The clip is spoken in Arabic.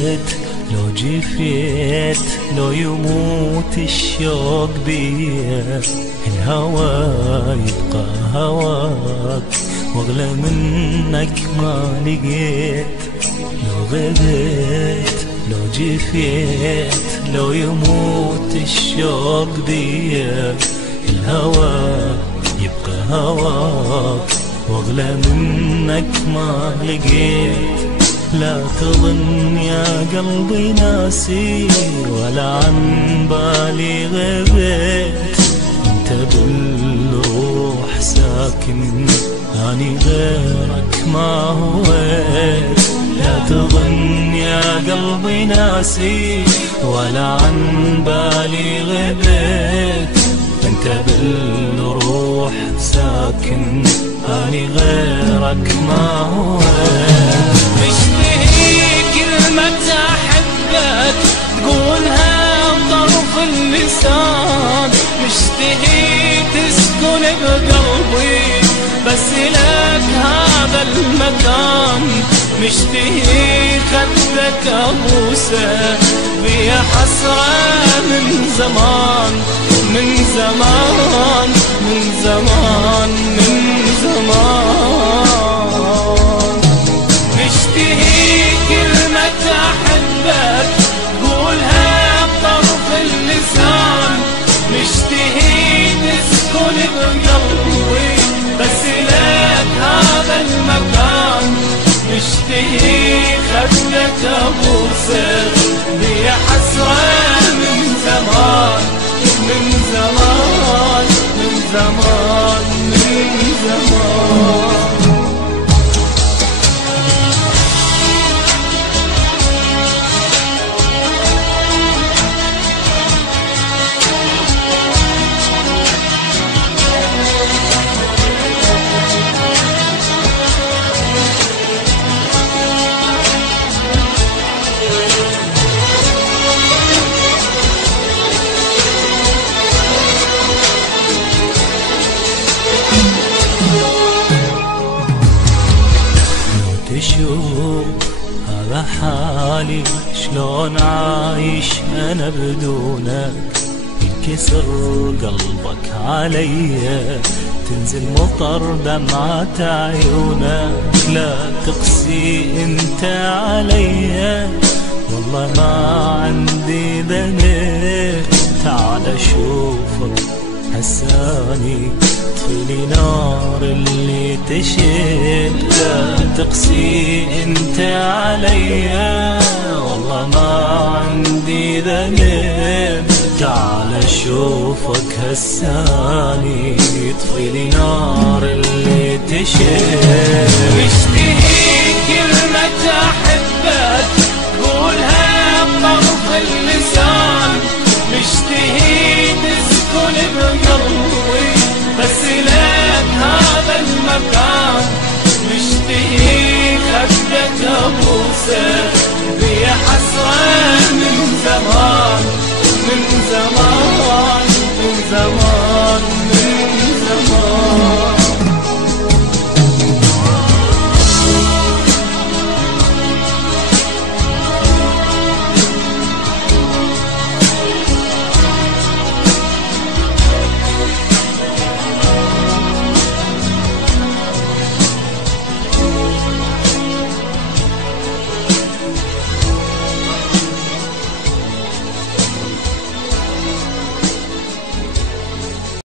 لو جفيت لو يموت الشوق بيا، الهوى يبقى هواك واغلى منك ما لقيت. لو غبت لو جفيت لو يموت الشوق بيا، الهوى يبقى هواك واغلى منك ما لقيت. لا تظن يا قلبي ناسي ولا عن بالي غبت، انت بالروح ساكن اني غيرك ما هويت. لا تظن يا قلبي ناسي ولا عن بالي غبت، انت بالروح ساكن اني غيرك ما هويت. مشتهي كلمة أحبك تقولها بطرف اللسان، مشتهي تسكن بقلبي بس لك هذا المكان، مشتهي خدك أبوسه في حسرة من زمان من زمان من زمان من زمان. مشتهي كلمة أحبك قولها بطرف اللسان، مشتهي تسكن بقلبي بس لك هذا المكان، مشتهي خدك أبوسك بحسرة من زمان من زمان من زمان من زمان. تشوف هذا حالي شلون عايش انا بدونك، ينكسر قلبك عليا تنزل مطر دمعة عيونك. لا تقسي انت عليا والله ما عندي ذنب، تعال شوفك هساني طفلي نار اللي تشب. لا تقسي انت عليا والله ما عندي ذنب، تعال شوفك هساني طفلي نار اللي تشب. مشتهي كلمة أحبك قولها بطرف اللسان، مشتهي تسكن بقلبي بس لك هذا المكان، مشتهي خدك أبوسك